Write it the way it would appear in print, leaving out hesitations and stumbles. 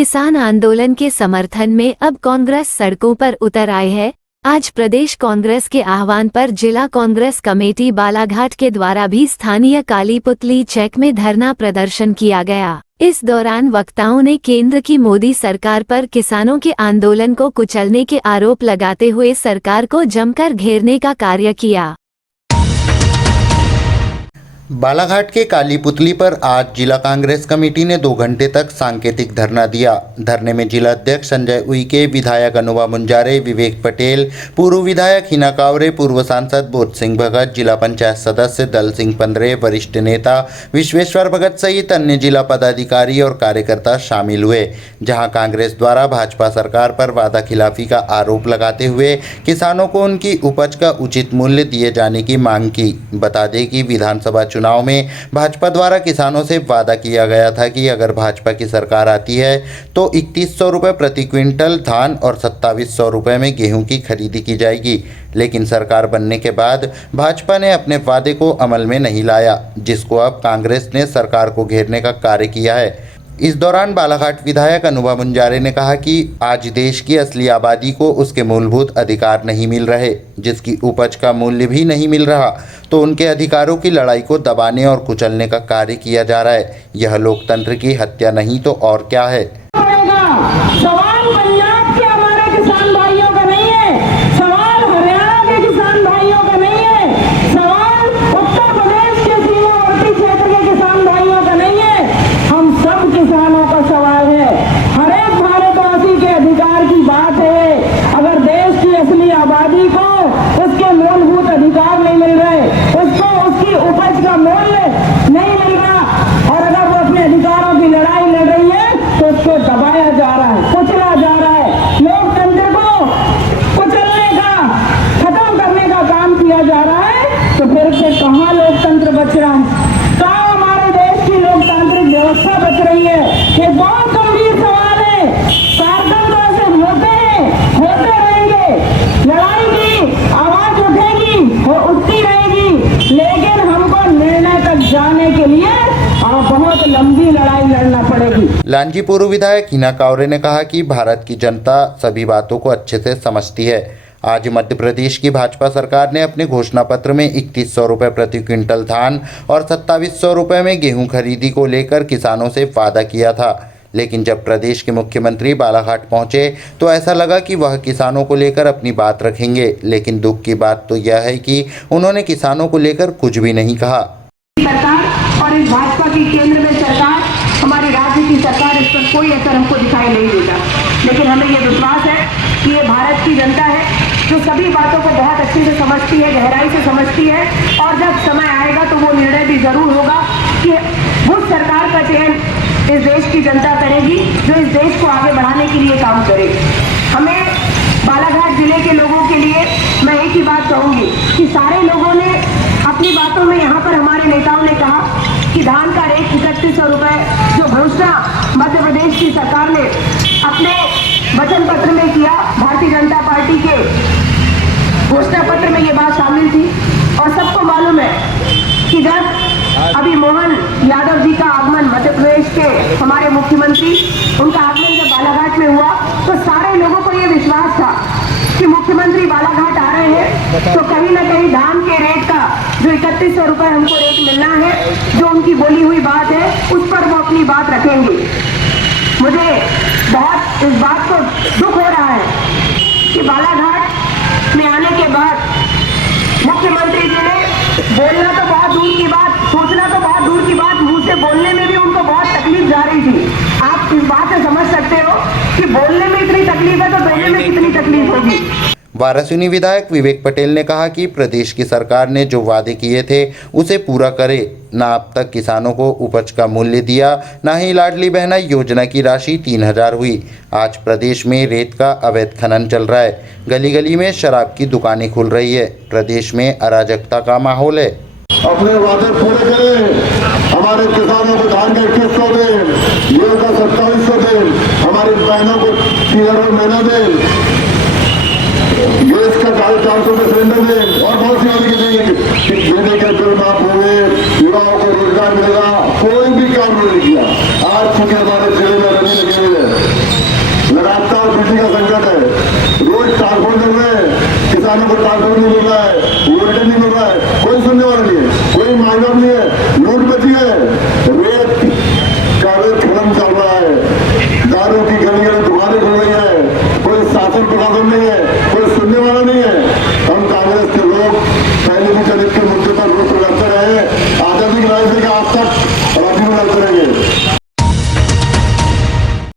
किसान आंदोलन के समर्थन में अब कांग्रेस सड़कों पर उतर आई है। आज प्रदेश कांग्रेस के आह्वान पर जिला कांग्रेस कमेटी बालाघाट के द्वारा भी स्थानीय काली पुतली चौक में धरना प्रदर्शन किया गया। इस दौरान वक्ताओं ने केंद्र की मोदी सरकार पर किसानों के आंदोलन को कुचलने के आरोप लगाते हुए सरकार को जमकर घेरने का कार्य किया। बालाघाट के काली पुतली पर आज जिला कांग्रेस कमेटी ने 2 घंटे तक सांकेतिक धरना दिया। धरने में जिला अध्यक्ष संजय उइके, विधायक अनुभा मुंजारे, विवेक पटेल, पूर्व विधायक हिना कावरे, पूर्व सांसद बोध सिंह भगत, जिला पंचायत सदस्य दल सिंह पंद्रे, वरिष्ठ नेता विश्वेश्वर भगत सहित अन्य जिला पदाधिकारी और कार्यकर्ता शामिल हुए। जहां कांग्रेस द्वारा भाजपा सरकार पर वादा खिलाफी का आरोप लगाते हुए किसानों को उनकी उपज का उचित मूल्य दिए जाने की मांग की। बता दें कि विधानसभा चुनाव में भाजपा द्वारा किसानों से वादा किया गया था कि अगर भाजपा की सरकार आती है तो 3100 रुपये प्रति क्विंटल धान और 2700 रुपये में गेहूं की खरीदी की जाएगी। लेकिन सरकार बनने के बाद भाजपा ने अपने वादे को अमल में नहीं लाया, जिसको अब कांग्रेस ने सरकार को घेरने का कार्य किया है। इस दौरान बालाघाट विधायक अनुभा मुंजारे ने कहा कि आज देश की असली आबादी को उसके मूलभूत अधिकार नहीं मिल रहे, जिसकी उपज का मूल्य भी नहीं मिल रहा, तो उनके अधिकारों की लड़ाई को दबाने और कुचलने का कार्य किया जा रहा है। यह लोकतंत्र की हत्या नहीं तो और क्या है। सवाल पंजाब के हमारे किसान भाइयों का नहीं है, सवाल हरियाणा के किसान भाइयों का नहीं है, सवाल उत्तर प्रदेश के सीमावर्ती क्षेत्र के किसान भाइयों का नहीं है, हम सब किसानों का सवाल है। हर एक भारतवासी के अधिकार की बात है। अगर देश की असली आबादी को उसके मूलभूत अधिकार नहीं मिल रहे, उसको उसकी उपज का मूल्य नहीं मिल रहा, और अगर वो अपने अधिकारों की लड़ाई लड़ रही है तो उसको दबाया जा रहा है, कुचला जा रहा है। लोकतंत्र को कुचलने का, खत्म करने का काम किया जा रहा है, तो फिर से कहाँ लोकतंत्र बच रहा है, कहाँ हमारे देश की लोकतांत्रिक व्यवस्था बच रही है। ये बहुत गंभीर सवाल है। कार्यक्रम तो ऐसे होते हैं, होते रहेंगे, लड़ाई की आवाज उठेगी, वो उठती रहेगी, लेकिन हमको निर्णय तक जाने के लिए बहुत लंबी लड़ाई लड़ना पड़ेगी। लांजी पूर्व विधायक हिना कावरे ने कहा कि भारत की जनता सभी बातों को अच्छे से समझती है। आज मध्य प्रदेश की भाजपा सरकार ने अपने घोषणा पत्र में 3100 रुपये प्रति क्विंटल धान और 2700 रुपये में गेहूं खरीदी को लेकर किसानों से वादा किया था। लेकिन जब प्रदेश के मुख्यमंत्री बालाघाट पहुंचे तो ऐसा लगा कि वह किसानों को लेकर अपनी बात रखेंगे, लेकिन दुख की बात तो यह है कि उन्होंने किसानों को लेकर कुछ भी नहीं कहा। सरकार और इस भाजपा की केंद्र में सरकार, हमारी राज्य की सरकार, इस पर कोई असर हमको दिखाई नहीं देता। लेकिन हमें ये विश्वास है कि ये भारत की जनता है जो सभी बातों को बहुत अच्छे से समझती है, गहराई से समझती है, और जब समय आएगा तो वो निर्णय भी जरूर होगा कि उस सरकार का चयन इस देश की जनता करेगी जो इस देश को आगे बढ़ाने के लिए काम करे। हमें बालाघाट जिले के लोगों के लिए मैं एक ही बात कहूंगी कि सारे लोगों ने अपनी बातों में, यहाँ पर हमारे नेताओं ने कहा कि धान का रेट 3100 रुपये जो घोषणा मध्य प्रदेश की सरकार ने अपने वचन पत्र में किया, भारतीय जनता पार्टी के घोषणा पत्र में ये बात शामिल थी। और सबको मालूम है कि जब अभी मोहन यादव जी का आगमन, मध्य प्रदेश के हमारे मुख्यमंत्री, उनका आगमन जब बालाघाट में हुआ तो सारे लोगों को ये विश्वास था कि मुख्यमंत्री बालाघाट आ रहे हैं तो कहीं ना कहीं धान के रेट का जो 3100 रुपये हमको रेट मिलना है, जो उनकी बोली हुई बात है, उस पर वो अपनी बात रखेंगे। मुझे बहुत इस बात को दुख हो रहा है कि बालाघाट में आने के बाद मुख्यमंत्री जी ने बोलना तो बहुत दूर की बात, सोचना तो बहुत दूर की बात, मुंह से बोलने में भी उनको बहुत तकलीफ जा रही थी। आप इस बात से समझ सकते हो कि बोलने में इतनी तकलीफ है तो बोलने में कितनी तकलीफ होगी। वारासिनी विधायक विवेक पटेल ने कहा कि प्रदेश की सरकार ने जो वादे किए थे उसे पूरा करे। ना अब तक किसानों को उपज का मूल्य दिया, ना ही लाडली बहना योजना की राशि 3000 हुई। आज प्रदेश में रेत का अवैध खनन चल रहा है, गली गली में शराब की दुकानें खुल रही है, प्रदेश में अराजकता का माहौल है। अपने वादे पूरे करें, हमारे किसानों को धान का 2100 दें, गेहूं का 2700 दें, हमारी बहनों को 3000 महीना दें, गैस का 450 में सिलेंडर दें, और बहुत सी और देने के बिल माफ हुए, युवाओं को रोजगार मिलेगा, कोई भी काम नहीं किया। आज चूंकि हमारे जिले में रहने लगे हुए पार्टी का संकट है। रोज ट्रांसपोर्ट चल रहे हैं, किसानों को ट्रांसपोर्ट नहीं मिल रहा है, वोल्टेज नहीं मिल रहा है, कोई सुनने वाला नहीं है, कोई मायना नहीं है।